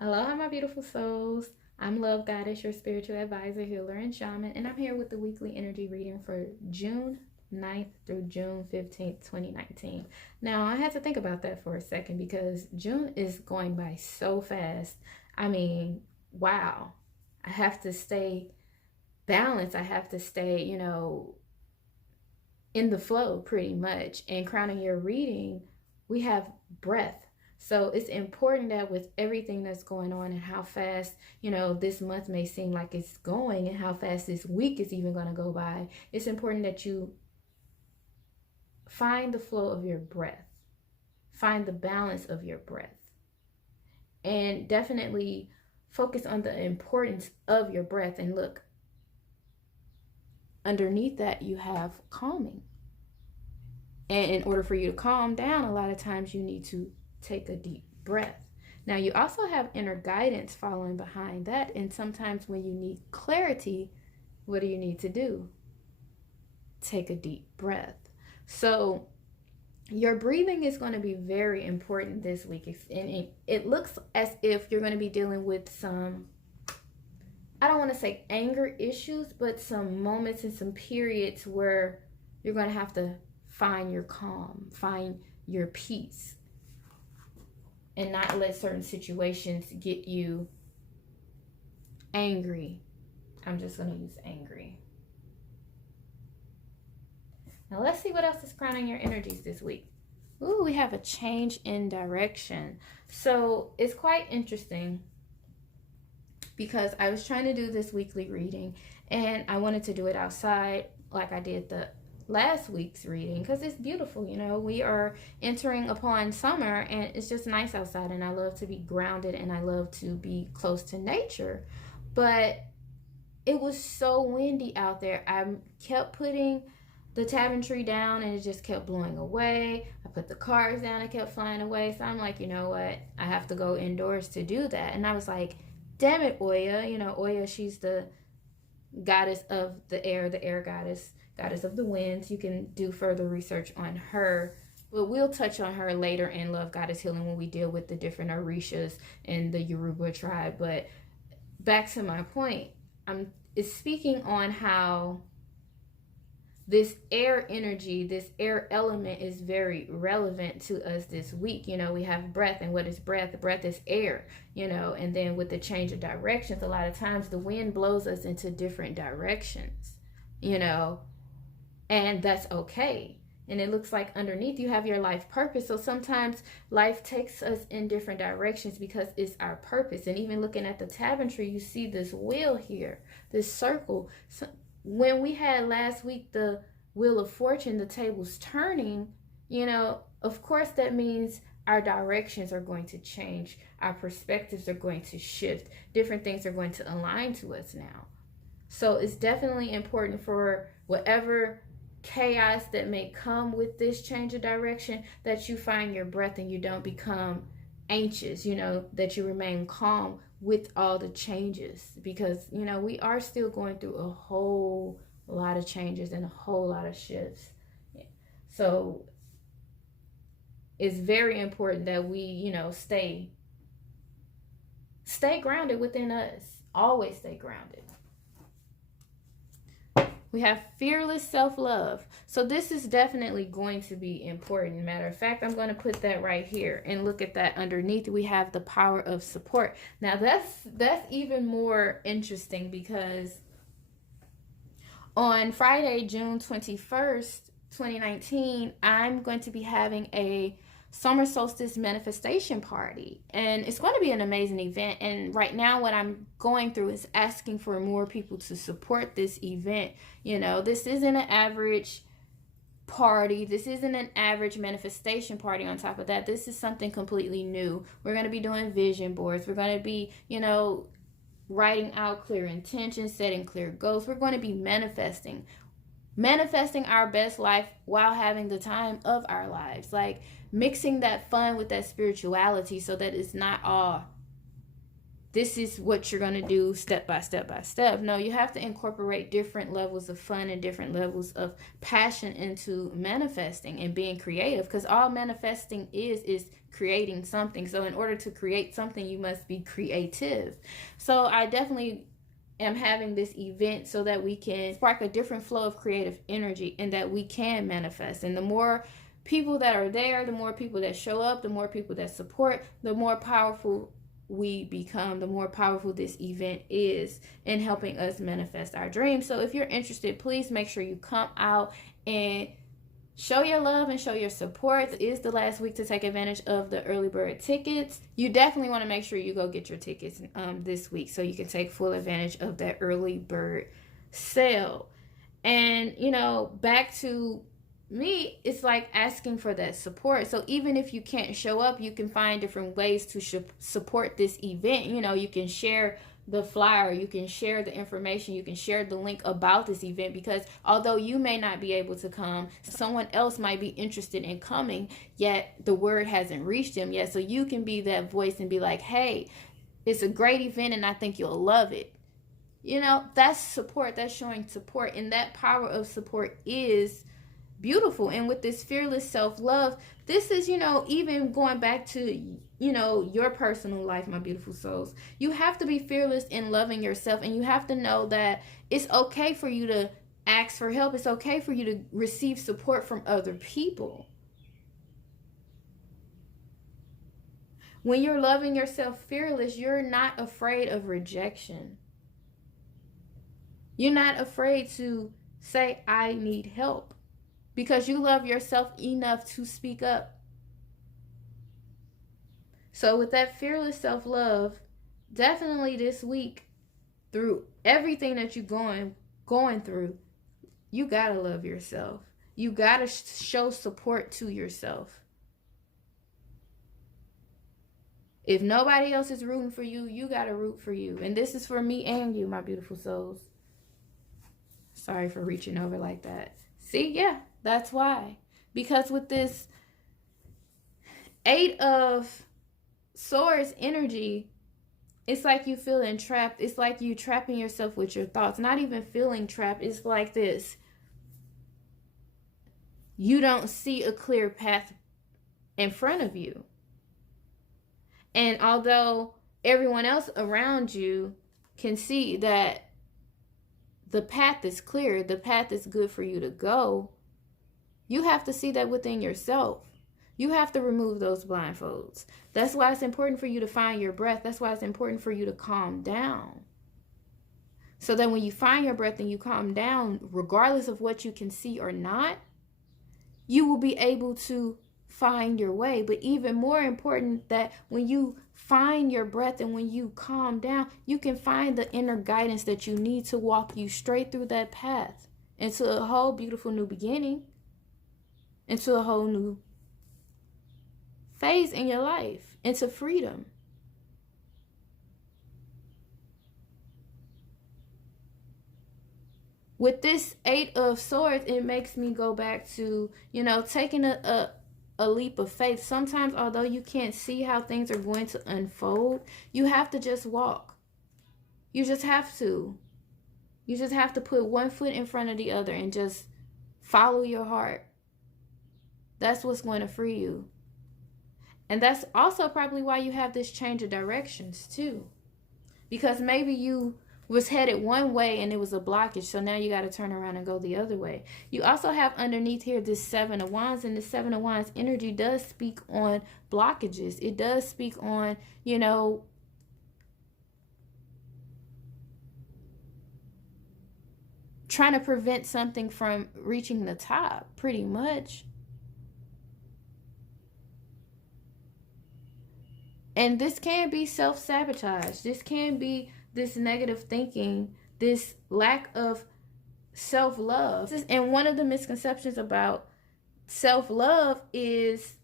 Aloha, my beautiful souls. I'm Love Goddess, your spiritual advisor, healer, and shaman, and I'm here with the weekly energy reading for June 9th through June 15th, 2019. Now, I had to think about that for a second because June is going by so fast. I mean, wow. I have to stay balanced. I have to stay, in the flow pretty much. And crowning your reading, we have breath. So it's important that with everything that's going on and how fast, this month may seem like it's going and how fast this week is even going to go by, it's important that you find the flow of your breath, find the balance of your breath, and definitely focus on the importance of your breath. And look, underneath that, you have calming. And in order for you to calm down, a lot of times you need to take a deep breath. Now, you also have inner guidance following behind that. And sometimes when you need clarity, what do you need to do? Take a deep breath. So your breathing is going to be very important this week. And it looks as if you're going to be dealing with some, I don't want to say anger issues, but some moments and some periods where you're going to have to find your calm, find your peace, and not let certain situations get you angry. I'm just going to use angry. Now let's see what else is crowning your energies this week. Ooh, we have a change in direction. So it's quite interesting because I was trying to do this weekly reading and I wanted to do it outside like I did the last week's reading because it's beautiful. We are entering upon summer and it's just nice outside, and I love to be grounded and I love to be close to nature. But it was so windy out there. I kept putting the cabinetry down and it just kept blowing away. I put the cars down, it kept flying away. So I'm like, you know what? I have to go indoors to do that. And I was like, damn it, Oya. Oya, she's the goddess of the air goddess of the winds. You can do further research on her, but we'll touch on her later in Love Goddess Healing when we deal with the different Orishas and the Yoruba tribe. But back to my point, it's speaking on how this air energy, this air element is very relevant to us this week. We have breath, and what is breath? Breath is air, and then with the change of directions, a lot of times the wind blows us into different directions, and that's okay. And it looks like underneath you have your life purpose. So sometimes life takes us in different directions because it's our purpose. And even looking at the cabinetry, you see this wheel here, this circle. So when we had last week the Wheel of Fortune, the tables turning, of course that means our directions are going to change. Our perspectives are going to shift. Different things are going to align to us now. So it's definitely important for whatever chaos that may come with this change of direction that you find your breath and you don't become anxious, that you remain calm with all the changes, because we are still going through a whole lot of changes and a whole lot of shifts. So it's very important that we stay grounded within us. Always stay grounded. We have fearless self-love. So this is definitely going to be important. Matter of fact, I'm going to put that right here and look at that underneath. We have the power of support. Now that's even more interesting because on Friday, June 21st, 2019, I'm going to be having a Summer Solstice manifestation party, and it's going to be an amazing event. And right now what I'm going through is asking for more people to support this event. This isn't an average party. This isn't an average manifestation party. On top of that, this is something completely new. We're going to be doing vision boards. We're going to be writing out clear intentions, setting clear goals. We're going to be manifesting our best life while having the time of our lives, like mixing that fun with that spirituality so that it's not all this is what you're going to do step by step by step. No, you have to incorporate different levels of fun and different levels of passion into manifesting and being creative, because all manifesting is creating something. So in order to create something, you must be creative. So I definitely am having this event so that we can spark a different flow of creative energy and that we can manifest. And the more people that are there, the more people that show up, the more people that support, the more powerful we become, the more powerful this event is in helping us manifest our dreams. So if you're interested, please make sure you come out and show your love and show your support. It is the last week to take advantage of the early bird tickets. You definitely want to make sure you go get your tickets this week so you can take full advantage of that early bird sale. And, you know, back to me, it's like asking for that support. So even if you can't show up, you can find different ways to support this event. You know, you can share the flyer, you can share the information, you can share the link about this event, because although you may not be able to come, someone else might be interested in coming, yet the word hasn't reached them yet. So you can be that voice and be like, hey, it's a great event and I think you'll love it. You know, that's support, that's showing support, and that power of support is beautiful. And with this fearless self-love, this is, you know, even going back to, you know, your personal life, my beautiful souls, you have to be fearless in loving yourself, and you have to know that it's okay for you to ask for help. It's okay for you to receive support from other people. When you're loving yourself fearless, you're not afraid of rejection. You're not afraid to say, I need help, because you love yourself enough to speak up. So with that fearless self-love, definitely this week, through everything that you're going through, you gotta love yourself. You gotta show support to yourself. If nobody else is rooting for you, you gotta root for you. And this is for me and you, my beautiful souls. Sorry for reaching over like that. See, yeah, that's why. Because with this 8 of Swords energy, it's like you feeling trapped. It's like you trapping yourself with your thoughts. Not even feeling trapped. It's like this. You don't see a clear path in front of you. And although everyone else around you can see that the path is clear, the path is good for you to go, you have to see that within yourself. You have to remove those blindfolds. That's why it's important for you to find your breath. That's why it's important for you to calm down. So that when you find your breath and you calm down, regardless of what you can see or not, you will be able to find your way. But even more important, that when you find your breath and when you calm down, you can find the inner guidance that you need to walk you straight through that path into a whole beautiful new beginning, into a whole new phase in your life, into freedom. With this 8 of Swords, it makes me go back to, you know, taking a leap of faith. Sometimes, although you can't see how things are going to unfold, you have to just walk. You just have to. You just have to put one foot in front of the other and just follow your heart. That's what's going to free you. And that's also probably why you have this change of directions too. Because maybe you was headed one way and it was a blockage, so now you got to turn around and go the other way. You also have underneath here this 7 of Wands, and the 7 of Wands energy does speak on blockages. It does speak on, you know, trying to prevent something from reaching the top, pretty much. And this can be self-sabotage. This can be this negative thinking, this lack of self-love. And one of the misconceptions about self-love is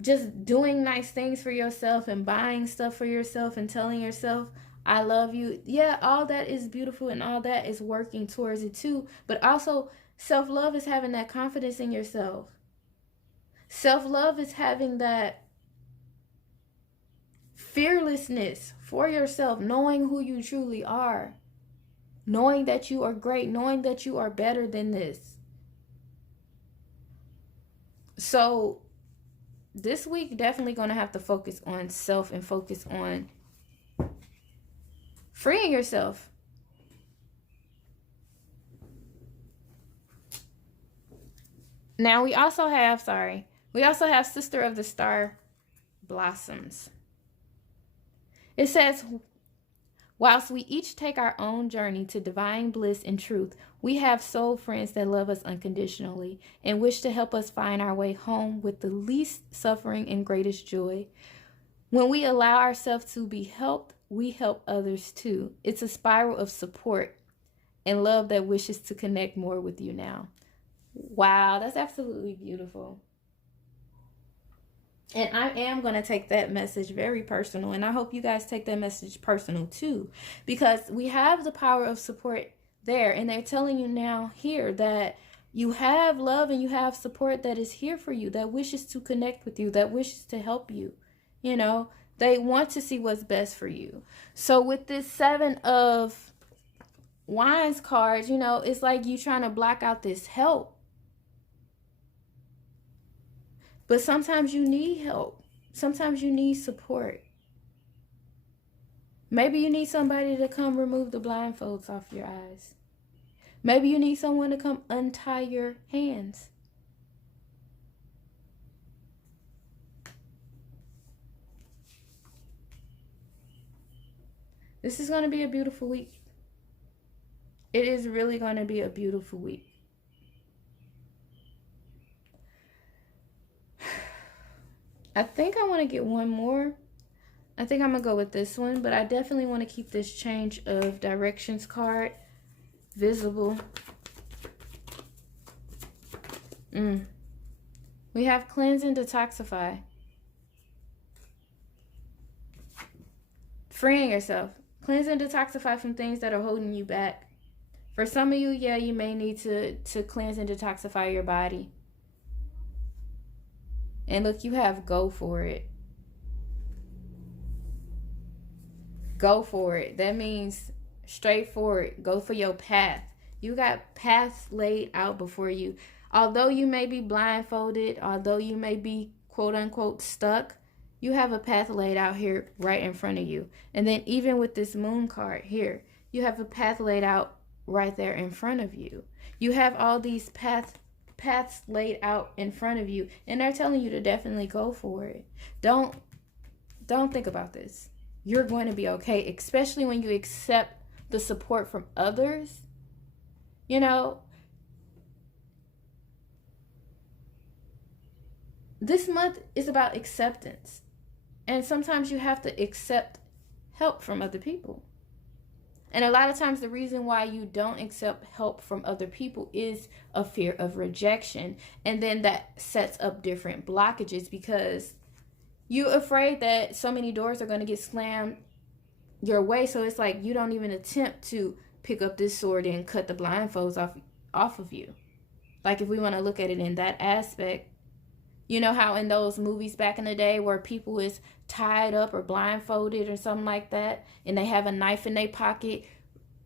just doing nice things for yourself and buying stuff for yourself and telling yourself, I love you. Yeah, all that is beautiful and all that is working towards it too. But also, self-love is having that confidence in yourself. Self-love is having that fearlessness for yourself, knowing who you truly are, knowing that you are great, knowing that you are better than this. So this week, definitely going to have to focus on self and focus on freeing yourself. Now we also have Sister of the Star Blossoms. It says, whilst we each take our own journey to divine bliss and truth, we have soul friends that love us unconditionally and wish to help us find our way home with the least suffering and greatest joy. When we allow ourselves to be helped, we help others too. It's a spiral of support and love that wishes to connect more with you now. Wow, that's absolutely beautiful. And I am going to take that message very personal. And I hope you guys take that message personal too. Because we have the power of support there. And they're telling you now here that you have love and you have support that is here for you, that wishes to connect with you, that wishes to help you. You know, they want to see what's best for you. So with this 7 of Wands cards, you know, it's like you trying to block out this help. But sometimes you need help. Sometimes you need support. Maybe you need somebody to come remove the blindfolds off your eyes. Maybe you need someone to come untie your hands. This is going to be a beautiful week. It is really going to be a beautiful week. I think I want to get one more. I think I'm going to go with this one, but I definitely want to keep this change of directions card visible. We have cleanse and detoxify. Freeing yourself. Cleanse and detoxify from things that are holding you back. For some of you, yeah, you may need to cleanse and detoxify your body. And look, you have go for it. Go for it. That means straightforward. Go for your path. You got paths laid out before you. Although you may be blindfolded, although you may be quote unquote stuck, you have a path laid out here right in front of you. And then even with this moon card here, you have a path laid out right there in front of you. You have all these paths laid out in front of you, and they're telling you to definitely go for it. Don't think about this. You're going to be okay, especially when you accept the support from others. You know, this month is about acceptance, and sometimes you have to accept help from other people. And a lot of times the reason why you don't accept help from other people is a fear of rejection. And then that sets up different blockages because you're afraid that so many doors are going to get slammed your way. So it's like you don't even attempt to pick up this sword and cut the blindfolds off of you. Like if we want to look at it in that aspect, you know how in those movies back in the day where people is tied up or blindfolded or something like that, and they have a knife in their pocket,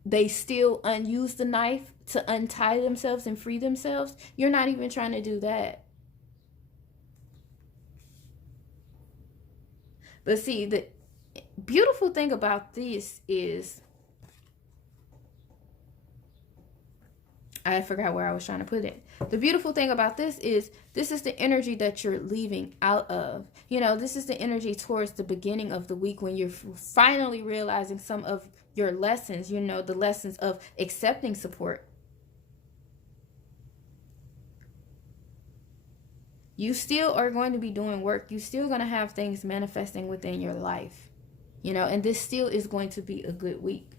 they still unuse the knife to untie themselves and free themselves? You're not even trying to do that. But see, the beautiful thing about this is, I forgot where I was trying to put it. The beautiful thing about this is the energy that you're leaving out of. You know, this is the energy towards the beginning of the week when you're finally realizing some of your lessons, you know, the lessons of accepting support. You still are going to be doing work. You're still going to have things manifesting within your life, you know, and this still is going to be a good week.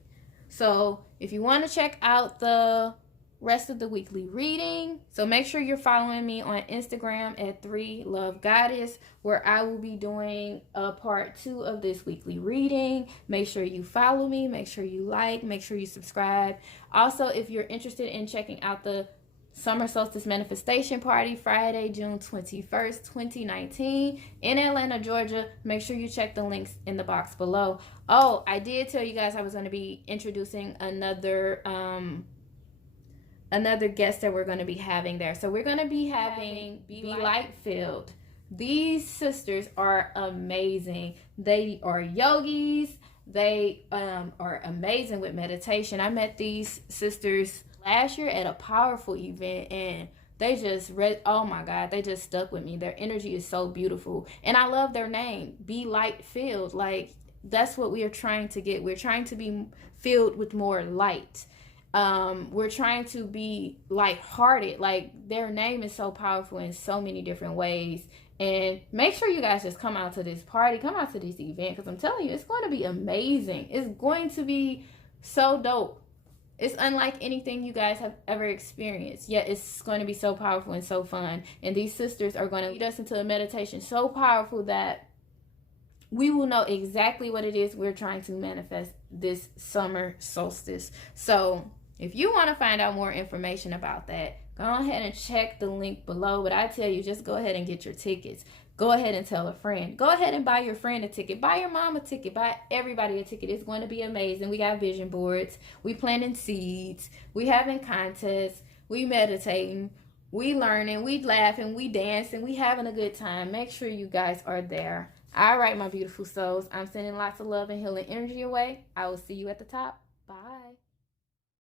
So if you want to check out the rest of the weekly reading, so make sure you're following me on Instagram at 3lovegoddess, where I will be doing a part 2 of this weekly reading. Make sure you follow me, make sure you like, make sure you subscribe. Also, if you're interested in checking out the Summer Solstice Manifestation Party, Friday, June 21st, 2019, in Atlanta, Georgia. Make sure you check the links in the box below. Oh, I did tell you guys I was going to be introducing another guest that we're going to be having there. So we're going to be having Be Light Filled. These sisters are amazing. They are yogis. They are amazing with meditation. I met these sisters last year at a powerful event, and they just oh my God, they just stuck with me. Their energy is so beautiful, and I love their name, Be Light Filled. Like, that's what we are trying to get. We're trying to be filled with more light. We're trying to be lighthearted. Like, their name is so powerful in so many different ways. And make sure you guys just come out to this party, come out to this event, because I'm telling you, it's going to be amazing. It's going to be so dope. It's unlike anything you guys have ever experienced, yet it's going to be so powerful and so fun. And these sisters are going to lead us into a meditation so powerful that we will know exactly what it is we're trying to manifest this summer solstice. So if you want to find out more information about that, go ahead and check the link below. But I tell you, just go ahead and get your tickets. Go ahead and tell a friend. Go ahead and buy your friend a ticket. Buy your mom a ticket. Buy everybody a ticket. It's going to be amazing. We got vision boards. We planting seeds. We having contests. We meditating. We learning. We laughing. We dancing. We having a good time. Make sure you guys are there. All right, my beautiful souls. I'm sending lots of love and healing energy away. I will see you at the top.